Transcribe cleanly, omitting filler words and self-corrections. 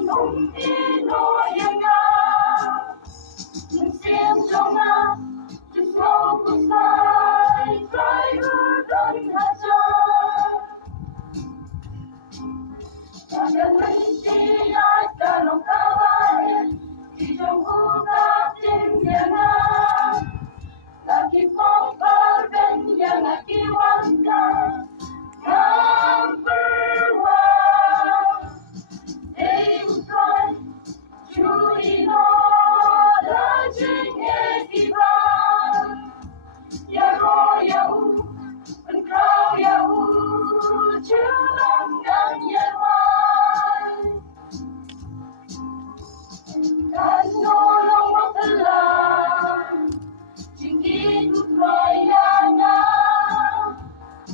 nung Pinoy Siento just focus I try to don't catch up.